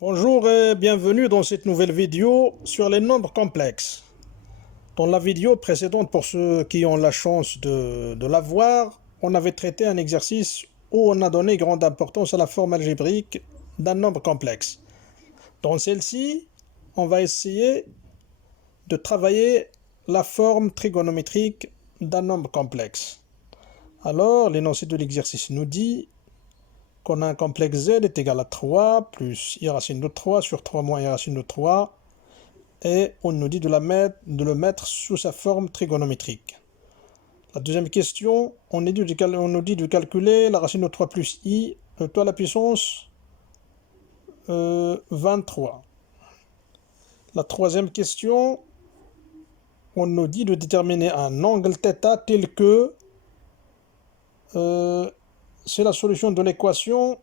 Bonjour et bienvenue dans cette nouvelle vidéo sur les nombres complexes. Dans la vidéo précédente, pour ceux qui ont la chance de la voir, on avait traité un exercice où on a donné grande importance à la forme algébrique d'un nombre complexe. Dans celle-ci, on va essayer de travailler la forme trigonométrique d'un nombre complexe. Alors, l'énoncé de l'exercice nous dit qu'on a un complexe z est égal à 3 plus i racine de 3 sur 3 moins i racine de 3, et on nous dit de le mettre sous sa forme trigonométrique. La deuxième question, on nous dit de calculer la racine de 3 plus i, to à la puissance 23. La troisième question, on nous dit de déterminer un angle θ tel que c'est la solution de l'équation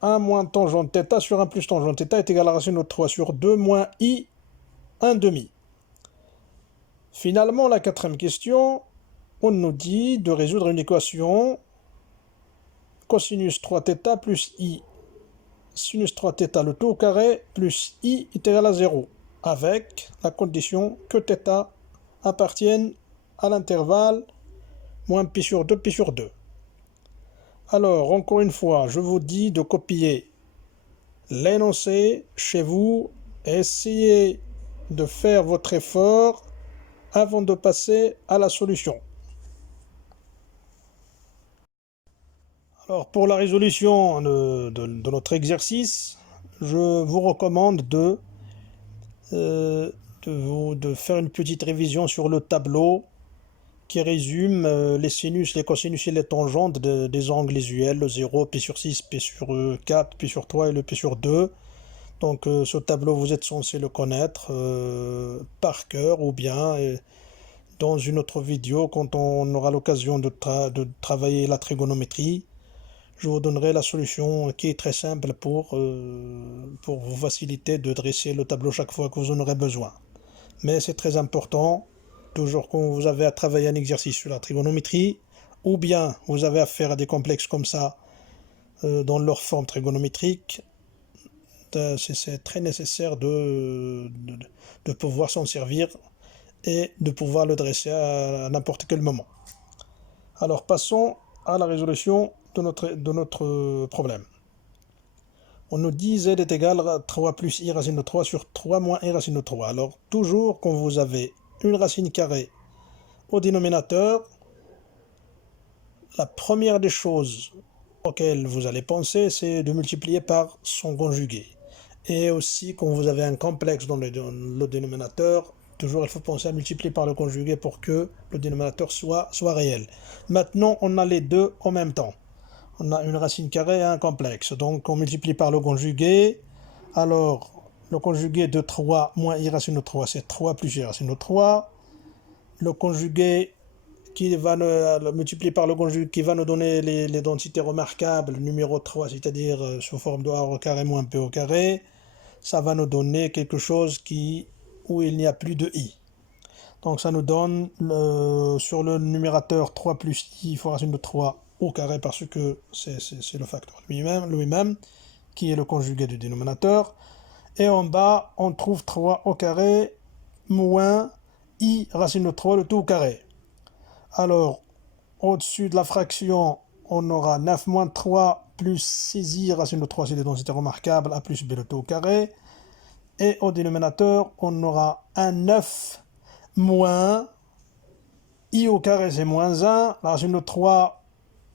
1 moins tangente θ sur 1 plus tangente θ est égal à la racine de 3 sur 2 moins i 1 demi. Finalement, la quatrième question, on nous dit de résoudre une équation cosinus 3θ plus i sinus 3θ le tout au carré plus i est égal à 0, avec la condition que θ appartienne à l'intervalle moins pi sur 2, pi sur 2. Alors, encore une fois, je vous dis de copier l'énoncé chez vous et essayez de faire votre effort avant de passer à la solution. Alors, pour la résolution de notre exercice, je vous recommande de faire une petite révision sur le tableau qui résume les sinus, les cosinus et les tangentes des angles usuels, le 0, pi sur 6, pi sur 4, pi sur 3 et le pi sur 2. Donc ce tableau, vous êtes censé le connaître par cœur, ou bien dans une autre vidéo, quand on aura l'occasion de travailler la trigonométrie, je vous donnerai la solution qui est très simple pour vous faciliter de dresser le tableau chaque fois que vous en aurez besoin. Mais c'est très important, toujours quand vous avez à travailler un exercice sur la trigonométrie, ou bien vous avez affaire à des complexes comme ça, dans leur forme trigonométrique, c'est très nécessaire de pouvoir s'en servir et de pouvoir le dresser à n'importe quel moment. Alors passons à la résolution de notre problème. On nous dit z est égal à 3 plus i racine de 3 sur 3 moins i racine de 3. Alors toujours quand vous avez une racine carrée au dénominateur, la première des choses auxquelles vous allez penser, c'est de multiplier par son conjugué. Et aussi quand vous avez un complexe dans le dénominateur, toujours il faut penser à multiplier par le conjugué pour que le dénominateur soit réel. Maintenant on a les deux en même temps. On a une racine carrée et un complexe. Donc on multiplie par le conjugué. Alors le conjugué de 3 moins i racine de 3, c'est 3 plus i racine de 3. Le conjugué qui va le multiplier par le conjugué qui va nous donner les densités remarquables, numéro 3, c'est-à-dire sous forme de a au carré moins b au carré. Ça va nous donner quelque chose où il n'y a plus de i. Donc ça nous donne sur le numérateur 3 plus i fois racine de 3 au carré, parce que c'est le facteur lui-même qui est le conjugué du dénominateur. Et en bas, on trouve 3 au carré moins i racine de 3 le tout au carré. Alors, au-dessus de la fraction, on aura 9 moins 3 plus 6i racine de 3, c'est des densités remarquables, a plus b le tout au carré. Et au dénominateur, on aura un 9 moins i au carré, c'est moins 1, la racine de 3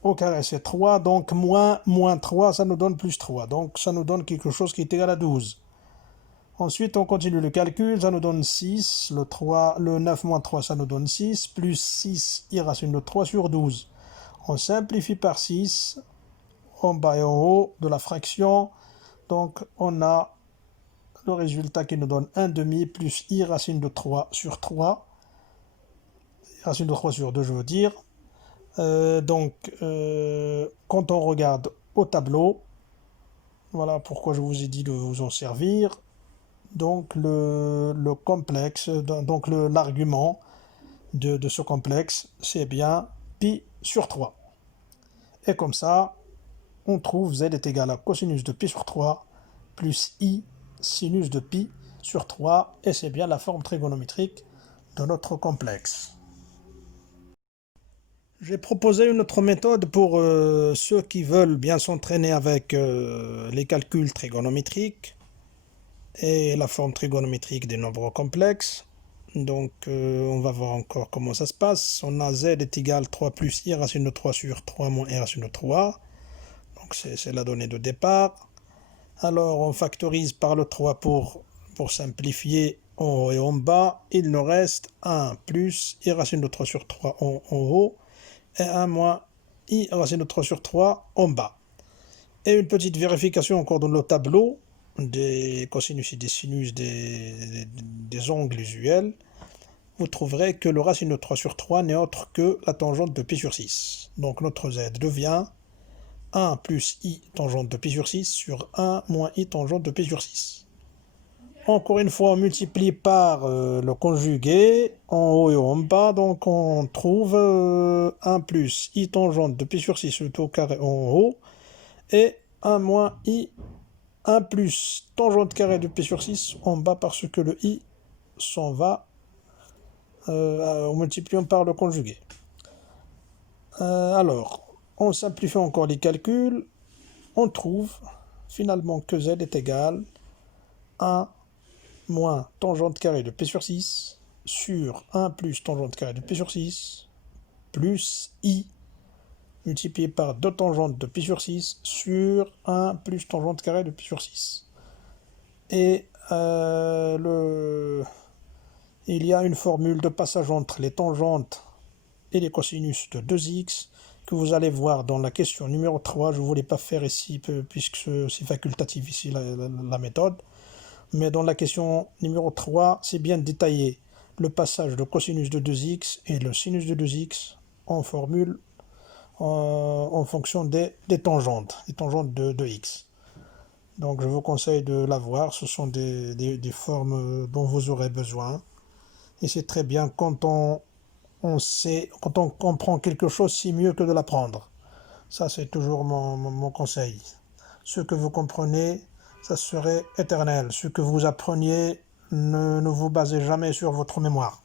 au carré, c'est 3, donc moins 3, ça nous donne plus 3. Donc ça nous donne quelque chose qui est égal à 12. Ensuite, on continue le calcul, ça nous donne 6, le 9 moins 3, ça nous donne 6, plus 6 i racine de 3 sur 12. On simplifie par 6, en bas et en haut de la fraction, donc on a le résultat qui nous donne 1 demi plus i racine de 3 sur 3, racine de 3 sur 2 je veux dire. Quand on regarde au tableau, voilà pourquoi je vous ai dit de vous en servir. Donc le complexe, donc l'argument de ce complexe, c'est bien pi sur 3. Et comme ça, on trouve z est égal à cosinus de pi sur 3 plus i sinus de pi sur 3, et c'est bien la forme trigonométrique de notre complexe. J'ai proposé une autre méthode pour ceux qui veulent bien s'entraîner avec les calculs trigonométriques et la forme trigonométrique des nombres complexes. Donc on va voir encore comment ça se passe. On a z est égal à 3 plus i racine de 3 sur 3 moins i racine de 3. Donc c'est la donnée de départ. Alors on factorise par le 3 pour simplifier en haut et en bas. Il nous reste 1 plus i racine de 3 sur 3 en haut et 1 moins i racine de 3 sur 3 en bas. Et une petite vérification encore dans le tableau des cosinus et des sinus des angles usuels. Vous trouverez que le racine de 3 sur 3 n'est autre que la tangente de pi sur 6. Donc notre z devient 1 plus i tangente de pi sur 6 sur 1 moins i tangente de pi sur 6. Encore une fois, on multiplie par le conjugué en haut et en bas, donc on trouve 1 plus i tangente de pi sur 6 le tout au carré en haut, et 1 moins i, 1 plus tangente carré de pi sur 6 en bas, parce que le i s'en va en multipliant par le conjugué. Alors, on simplifie encore les calculs, on trouve finalement que z est égal à 1 moins tangente carrée de p sur 6 sur 1 plus tangente carrée de p sur 6 plus i multiplié par 2 tangentes de pi sur 6 sur 1 plus tangente carrée de pi sur 6. Et il y a une formule de passage entre les tangentes et les cosinus de 2x que vous allez voir dans la question numéro 3. Je ne voulais pas faire ici puisque c'est facultatif ici la méthode. Mais dans la question numéro 3, c'est bien détaillé le passage de cosinus de 2x et le sinus de 2x en formule en fonction des tangentes, de x. Donc je vous conseille de la voir, ce sont des formes dont vous aurez besoin. Et c'est très bien quand on sait, quand on comprend quelque chose, c'est mieux que de l'apprendre. Ça c'est toujours mon conseil. Ce que vous comprenez, ça serait éternel. Ce que vous appreniez, ne vous basez jamais sur votre mémoire.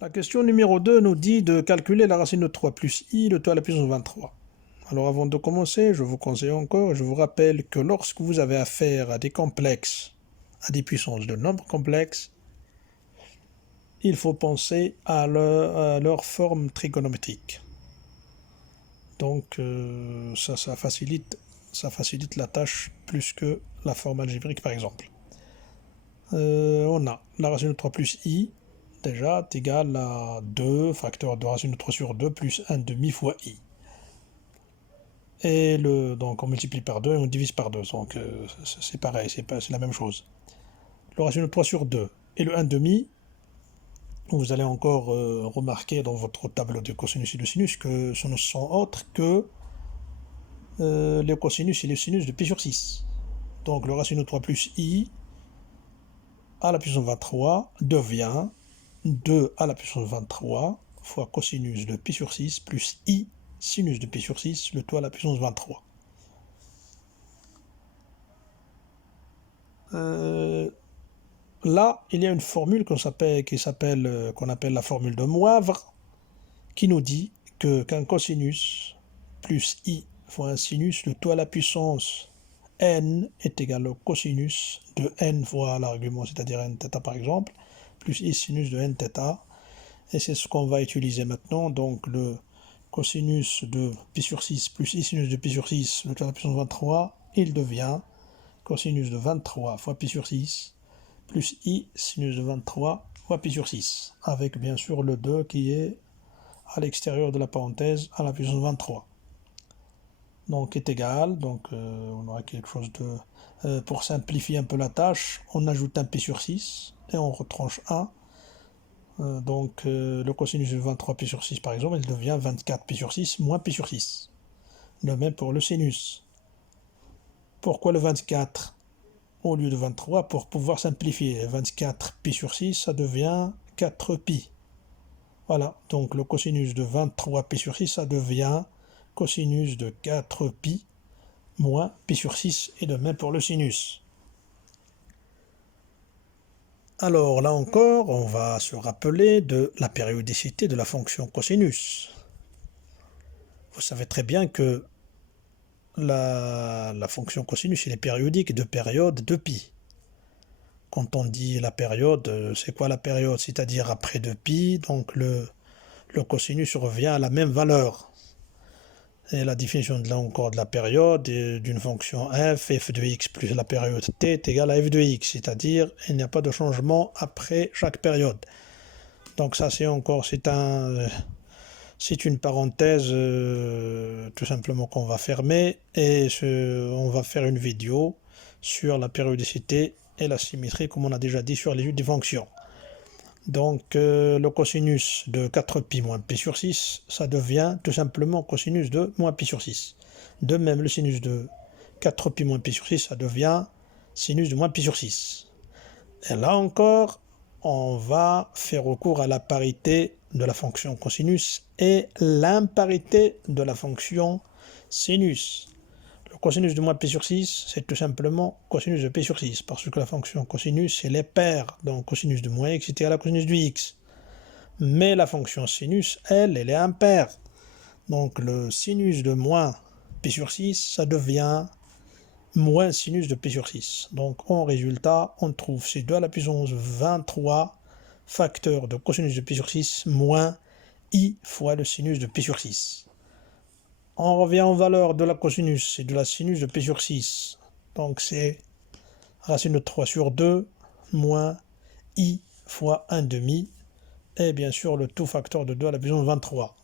La question numéro 2 nous dit de calculer la racine de 3 plus i, le tout à la puissance 23. Alors avant de commencer, je vous conseille encore, je vous rappelle que lorsque vous avez affaire à des complexes, à des puissances de nombres complexes, il faut penser à leur forme trigonométrique. Donc ça facilite la tâche plus que la forme algébrique par exemple. On a la racine de 3 plus i, déjà, est égal à 2, facteur de racine de 3 sur 2, plus 1 demi fois i. Et donc on multiplie par 2 et on divise par 2, donc c'est pareil, c'est la même chose. Le racine de 3 sur 2 et le 1 demi, vous allez encore remarquer dans votre tableau de cosinus et de sinus que ce ne sont autres que les cosinus et les sinus de pi sur 6. Donc le racine de 3 plus i à la puissance 23 devient 2 à la puissance 23 fois cosinus de pi sur 6 plus i sinus de pi sur 6, le tout à la puissance 23. Là, il y a une formule qu'on appelle la formule de Moivre, qui nous dit qu'un cosinus plus i fois un sinus, le tout à la puissance n est égal au cosinus de n fois l'argument, c'est-à-dire n θ par exemple, plus i sinus de n θ. Et c'est ce qu'on va utiliser maintenant. Donc le cosinus de pi sur 6 plus i sinus de pi sur 6, le tout à la puissance 23, il devient cosinus de 23 fois pi sur 6 plus i sinus de 23 fois pi sur 6, avec bien sûr le 2 qui est à l'extérieur de la parenthèse à la puissance 23. Donc est égal, donc on aura quelque chose de... pour simplifier un peu la tâche, on ajoute un pi sur 6 et on retranche 1. Donc le cosinus de 23 pi sur 6 par exemple, il devient 24 pi sur 6 moins pi sur 6. Le même pour le sinus. Pourquoi le 24 au lieu de 23? Pour pouvoir simplifier. 24 pi sur 6, ça devient 4 pi. Voilà, donc le cosinus de 23 pi sur 6, ça devient cosinus de 4 pi moins pi sur 6, et de même pour le sinus. Alors là encore, on va se rappeler de la périodicité de la fonction cosinus. Vous savez très bien que la fonction cosinus elle est périodique de période de pi. Quand on dit la période, c'est quoi la période? C'est-à-dire après 2π, donc le cosinus revient à la même valeur. Et la définition de là encore de la période d'une fonction f de x plus la période t est égale à f de x, c'est-à-dire il n'y a pas de changement après chaque période. Donc ça c'est une parenthèse tout simplement qu'on va fermer, et on va faire une vidéo sur la périodicité et la symétrie comme on a déjà dit sur l'étude des fonctions. Donc le cosinus de 4π moins pi sur 6, ça devient tout simplement cosinus de moins pi sur 6. De même, le sinus de 4π moins pi sur 6, ça devient sinus de moins pi sur 6. Et là encore, on va faire recours à la parité de la fonction cosinus et l'imparité de la fonction sinus. Le cosinus de moins pi sur 6, c'est tout simplement cosinus de pi sur 6, parce que la fonction cosinus, elle est paire, donc cosinus de moins x est égal à cosinus de x. Mais la fonction sinus, elle est impaire. Donc le sinus de moins pi sur 6, ça devient moins sinus de pi sur 6. Donc en résultat, on trouve c'est 2 à la puissance 23 facteurs de cosinus de pi sur 6 moins i fois le sinus de pi sur 6. On revient en valeur de la cosinus et de la sinus de pi sur 6. Donc c'est racine de 3 sur 2 moins i fois 1 demi. Et bien sûr le tout facteur de 2 à la puissance 23.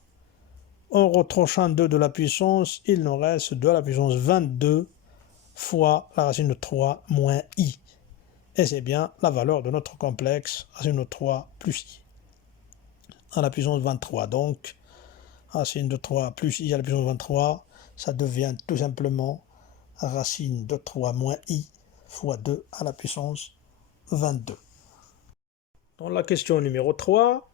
En retranchant 2 de la puissance, il nous reste 2 à la puissance 22 fois la racine de 3 moins i. Et c'est bien la valeur de notre complexe racine de 3 plus i à la puissance 23. Donc racine de 3 plus i à la puissance 23, ça devient tout simplement racine de 3 moins i fois 2 à la puissance 22. Dans la question numéro 3,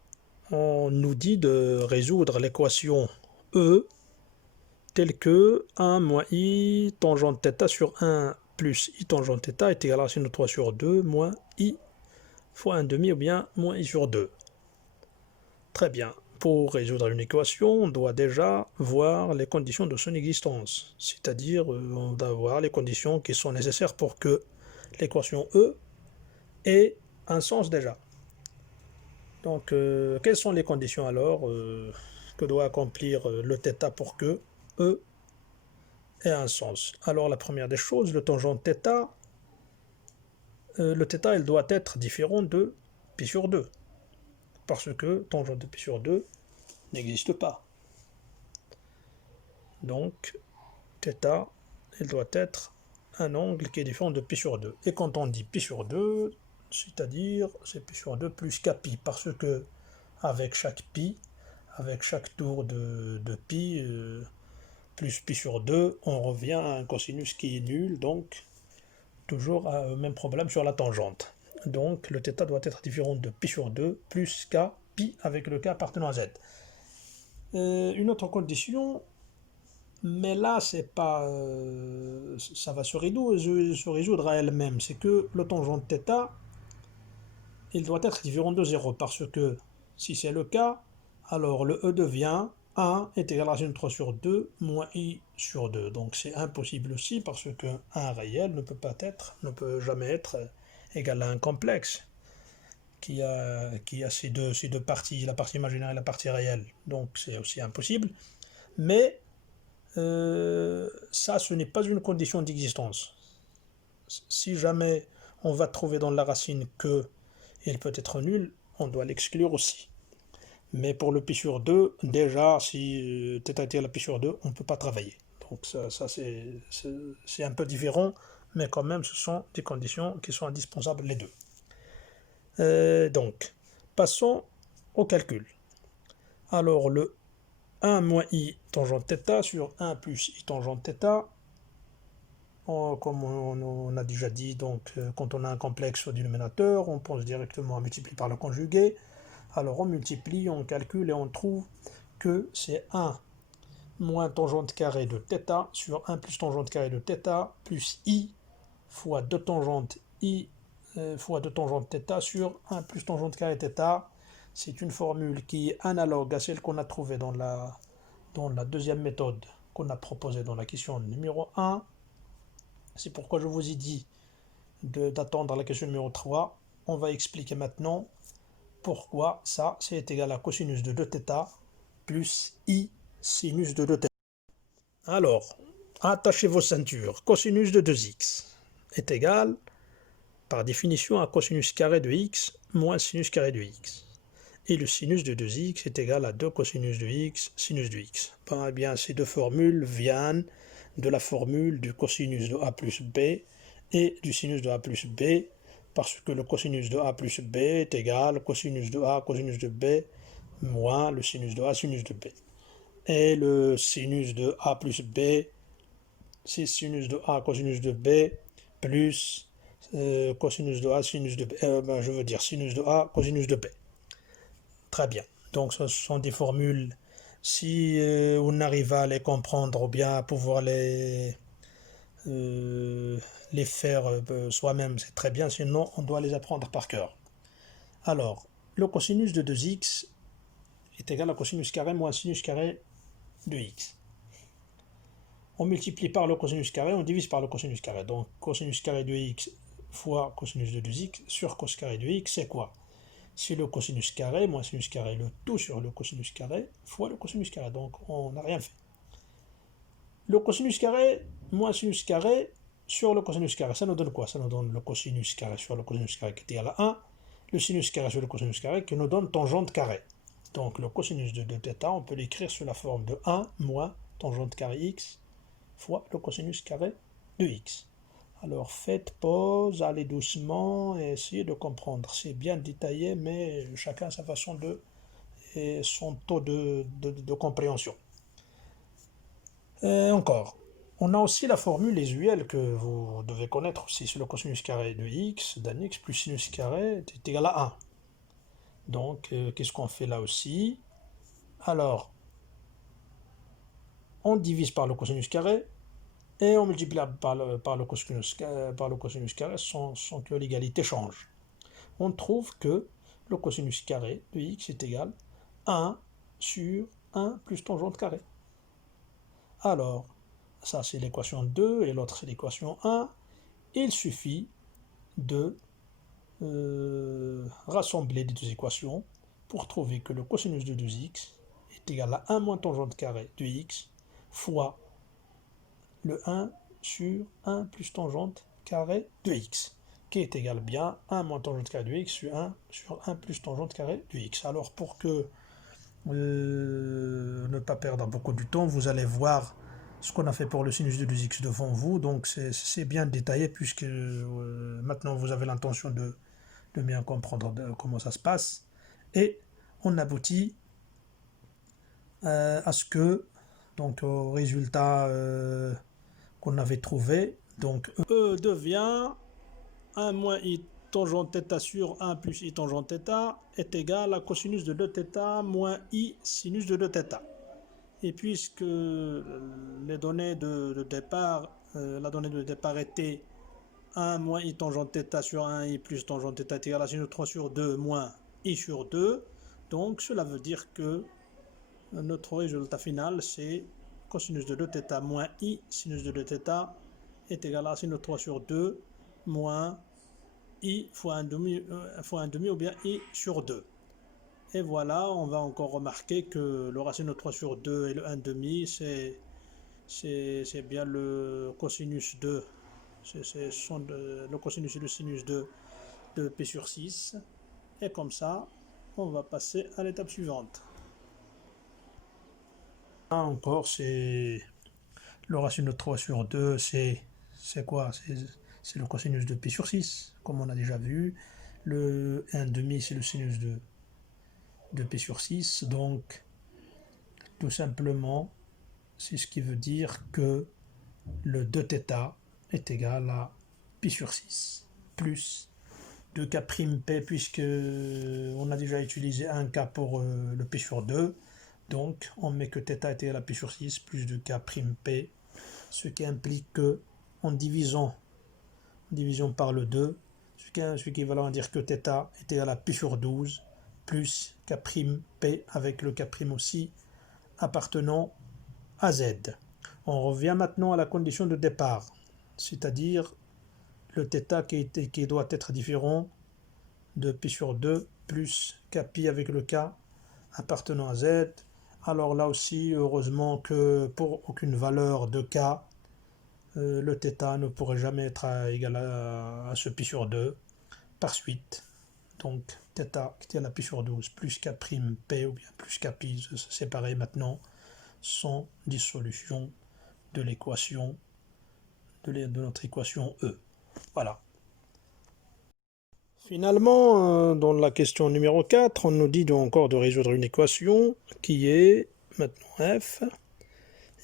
on nous dit de résoudre l'équation E telle que 1 moins i tangente θ sur 1 plus i tangente θ est égal à racine de 3 sur 2 moins i fois 1 demi ou bien moins i sur 2. Très bien. Pour résoudre une équation, on doit déjà voir les conditions de son existence. C'est-à-dire, on doit voir les conditions qui sont nécessaires pour que l'équation E ait un sens déjà. Donc, quelles sont les conditions alors que doit accomplir le θ pour que E ait un sens? Alors, la première des choses, le tangent θ, le θ, il doit être différent de pi sur 2. Parce que tangente de pi sur 2 n'existe pas. Donc, θ, il doit être un angle qui est différent de pi sur 2. Et quand on dit pi sur 2, c'est-à-dire c'est pi sur 2 plus kpi, parce que avec chaque pi, avec chaque tour de pi, plus pi sur 2, on revient à un cosinus qui est nul, donc toujours même problème sur la tangente. Donc le θ doit être différent de pi sur 2 plus k, pi avec le k appartenant à z. Une autre condition, mais là c'est pas, ça va se résoudre à elle-même, c'est que le tangent θ, il doit être différent de 0, parce que si c'est le cas, alors le E devient 1 est égal à racine de 3 sur 2 moins i sur 2. Donc c'est impossible aussi, parce que 1 réel ne peut jamais être égal à un complexe qui a ces deux parties, la partie imaginaire et la partie réelle. Donc c'est aussi impossible. Mais ça, ce n'est pas une condition d'existence. Si jamais on va trouver dans la racine que il peut être nul, on doit l'exclure aussi. Mais pour le pi sur 2, déjà, si θ est égal à pi sur 2, on ne peut pas travailler. Donc ça c'est un peu différent, mais quand même, ce sont des conditions qui sont indispensables les deux. Donc, passons au calcul. Alors, le 1 moins i tangente θ sur 1 plus i tangente θ, comme on a déjà dit, donc quand on a un complexe au dénominateur, on pense directement à multiplier par le conjugué. Alors on multiplie, on calcule et on trouve que c'est 1 moins tangente carrée de θ sur 1 plus tangente carrée de θ plus I fois 2 tangentes I fois 2 tangentes θ sur 1 plus tangente carrée θ. C'est une formule qui est analogue à celle qu'on a trouvée dans la deuxième méthode qu'on a proposée dans la question numéro 1. C'est pourquoi je vous ai dit d'attendre la question numéro 3. On va expliquer maintenant pourquoi ça c'est égal à cosinus de 2θ plus I sinus de 2θ. Alors, attachez vos ceintures. Cosinus de 2x est égal, par définition, à cosinus carré de x moins sinus carré de x. Et le sinus de 2x est égal à 2 cosinus de x, sinus de x. Ben, eh bien, ces deux formules viennent de la formule du cosinus de a plus b et du sinus de a plus b, parce que le cosinus de a plus b est égal au cosinus de a, cosinus de b, moins le sinus de a, sinus de b. Et le sinus de a plus b, c'est sinus de a, cosinus de b, plus cosinus de a, sinus de b. Je veux dire sinus de a, cosinus de b. Très bien. Donc ce sont des formules, si on arrive à les comprendre ou bien à pouvoir les faire soi-même, c'est très bien, sinon on doit les apprendre par cœur. Alors, le cosinus de 2x est égal à cosinus carré moins sinus carré de x. On multiplie par le cosinus carré, on divise par le cosinus carré. Donc cosinus carré de x fois cosinus de 2x sur cos carré de x, c'est quoi? C'est le cosinus carré moins sinus carré, le tout sur le cosinus carré fois le cosinus carré. Donc on n'a rien fait. Le cosinus carré moins sinus carré sur le cosinus carré, ça nous donne quoi? Ça nous donne le cosinus carré sur le cosinus carré qui est égal à 1, le sinus carré sur le cosinus carré qui nous donne tangente carré. Donc le cosinus de 2θ, on peut l'écrire sous la forme de 1 moins tangente carré x fois le cosinus carré de x. Alors faites pause, allez doucement et essayez de comprendre. C'est bien détaillé, mais chacun a sa façon et son taux de compréhension. Et encore, on a aussi la formule usuelle que vous devez connaître aussi, c'est le cosinus carré de x d'un x plus sinus carré est égal à 1. Donc, qu'est-ce qu'on fait là aussi? Alors, on divise par le cosinus carré et on multiplie par le cosinus carré sans que l'égalité change. On trouve que le cosinus carré de x est égal à 1 sur 1 plus tangente carré. Alors, ça c'est l'équation 2 et l'autre c'est l'équation 1. Il suffit de rassembler les deux équations pour trouver que le cosinus de 2x est égal à 1 moins tangente carré de x fois le 1 sur 1 plus tangente carré de x, qui est égal bien 1 moins tangente carré de x sur 1 plus tangente carré de x. Alors pour que ne pas perdre beaucoup de temps, vous allez voir ce qu'on a fait pour le sinus de 2x devant vous, donc c'est bien détaillé puisque maintenant vous avez l'intention de bien comprendre comment ça se passe, et on aboutit à ce que, donc au résultat qu'on avait trouvé, donc E devient 1 moins I tangente θ sur 1 plus I tangente θ est égal à cosinus de 2θ moins I sinus de 2θ. Et puisque les données de départ, la donnée de départ était 1 moins I tangente θ sur 1 I plus tangente θ est égal à sinus 3 sur 2 moins I sur 2, donc cela veut dire que notre résultat final c'est cosinus de 2θ moins I sinus de 2θ est égal à sinus 3 sur 2 moins I fois 1 demi ou bien I sur 2. Et voilà, on va encore remarquer que le racine de 3 sur 2 et le 1 demi, c'est bien le cosinus de, le cosinus et le sinus de P sur 6. Et comme ça, on va passer à l'étape suivante. Là encore, c'est le racine de 3 sur 2, c'est quoi? C'est le cosinus de P sur 6, comme on a déjà vu. Le 1 demi, c'est le sinus de P sur 6, donc tout simplement c'est ce qui veut dire que le 2θ est égal à Pi sur 6 plus 2K'P puisque on a déjà utilisé 1K pour le P sur 2, Donc, on met que θ est égal à pi sur 6 plus de k prime p, ce qui implique que, en division par le 2, ce qui est équivalent à dire que θ est égal à pi sur 12 plus k prime p avec le k prime aussi appartenant à z. On revient maintenant à la condition de départ, c'est-à-dire le θ qui doit être différent de pi sur 2 plus kpi avec le k appartenant à z. Alors là aussi, heureusement que pour aucune valeur de k, le θ ne pourrait jamais être égal à ce pi sur 2 par suite. Donc θ qui est à la pi sur 12 plus k prime p ou bien plus kpi, c'est séparé maintenant, sans dissolution de l'équation de notre équation E. Voilà. Finalement, dans la question numéro 4, on nous dit encore de résoudre une équation qui est maintenant f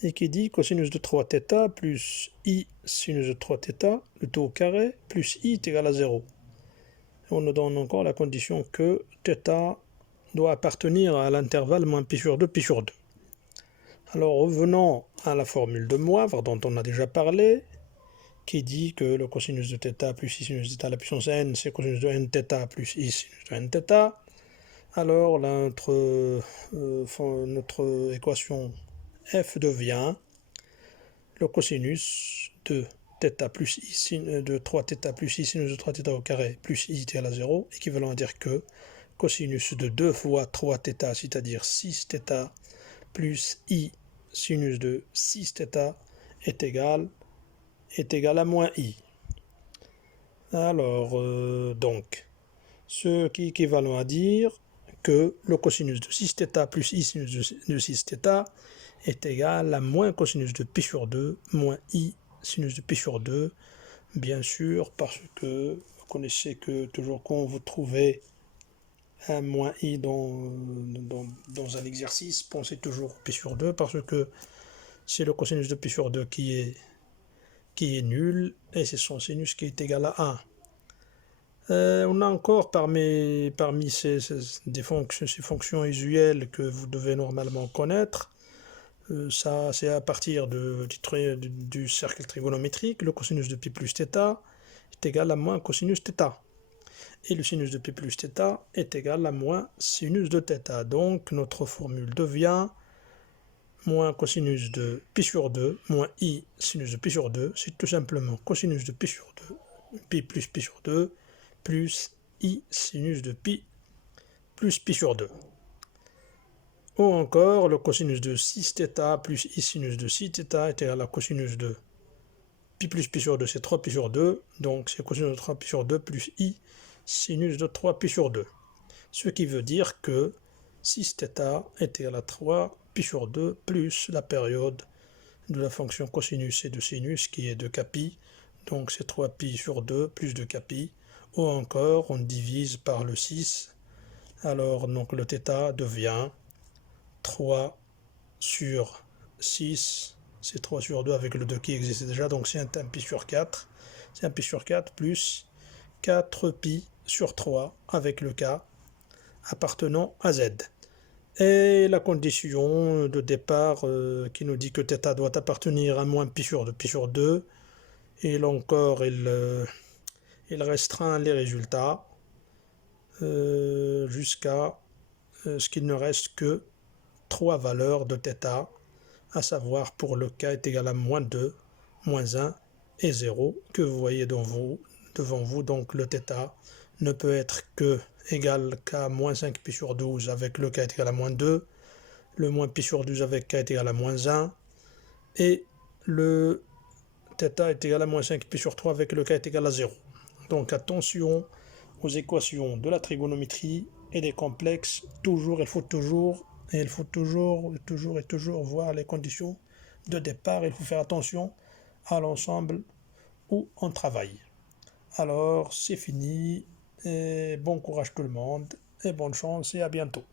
et qui dit cosinus de 3θ plus i sinus de 3θ, le tout au carré, plus i est égal à 0. Et on nous donne encore la condition que θ doit appartenir à l'intervalle moins pi sur 2, pi sur 2. Alors revenons à la formule de Moivre dont on a déjà parlé, qui dit que le cosinus de θ plus i sinus de θ à la puissance n, c'est cosinus de nθ plus i sinus de nθ. Alors notre équation f devient le cosinus de θ plus i sin de 3θ plus i sinus de 3θ au carré plus i égal à 0, équivalent à dire que cosinus de 2 fois 3θ, c'est-à-dire 6θ, plus i sinus de 6θ est égal à moins i. Alors, donc, ce qui est équivalent à dire que le cosinus de 6θ plus i sinus de 6θ est égal à moins cosinus de pi sur 2 moins i sinus de pi sur 2, bien sûr, parce que vous connaissez que toujours quand vous trouvez un moins i dans un exercice, pensez toujours pi sur 2, parce que c'est le cosinus de pi sur 2 qui est nul, et c'est son sinus qui est égal à 1. On a encore parmi ces fonctions usuelles que vous devez normalement connaître, ça c'est à partir du cercle trigonométrique, le cosinus de pi plus θ est égal à moins cosinus θ. Et le sinus de pi plus θ est égal à moins sinus de θ. Donc notre formule devient moins cosinus de pi sur 2 moins i sinus de pi sur 2, c'est tout simplement cosinus de pi sur 2, pi plus pi sur 2, plus i sinus de pi plus pi sur 2. Ou encore le cosinus de 6θ plus i sinus de 6θ est égal à cosinus de pi plus pi sur 2, c'est 3 pi sur 2, donc c'est cosinus de 3 pi sur 2 plus i sinus de 3 pi sur 2. Ce qui veut dire que 6θ est égal à 3 pi sur 2 plus la période de la fonction cosinus et de sinus qui est de kpi, donc c'est 3 pi sur 2 plus de kpi, ou encore on divise par le 6, alors donc le θ devient 3 sur 6, c'est 3 sur 2 avec le 2 qui existe déjà, donc c'est un pi sur 4, c'est un pi sur 4 plus 4 pi sur 3 avec le k appartenant à z. Et la condition de départ qui nous dit que θ doit appartenir à moins pi sur 2, pi sur 2, et là encore il restreint les résultats jusqu'à ce qu'il ne reste que 3 valeurs de θ, à savoir pour le k est égal à moins 2, moins 1 et 0, que vous voyez devant vous. Donc le θ ne peut être que égal qu'à moins 5 pi sur 12 avec le k est égal à moins 2, le moins pi sur 12 avec k est égal à moins 1, et le θ est égal à moins 5 pi sur 3 avec le k est égal à 0. Donc attention aux équations de la trigonométrie et des complexes, il faut toujours voir les conditions de départ, il faut faire attention à l'ensemble où on travaille. Alors c'est fini, et bon courage tout le monde, et bonne chance et à bientôt.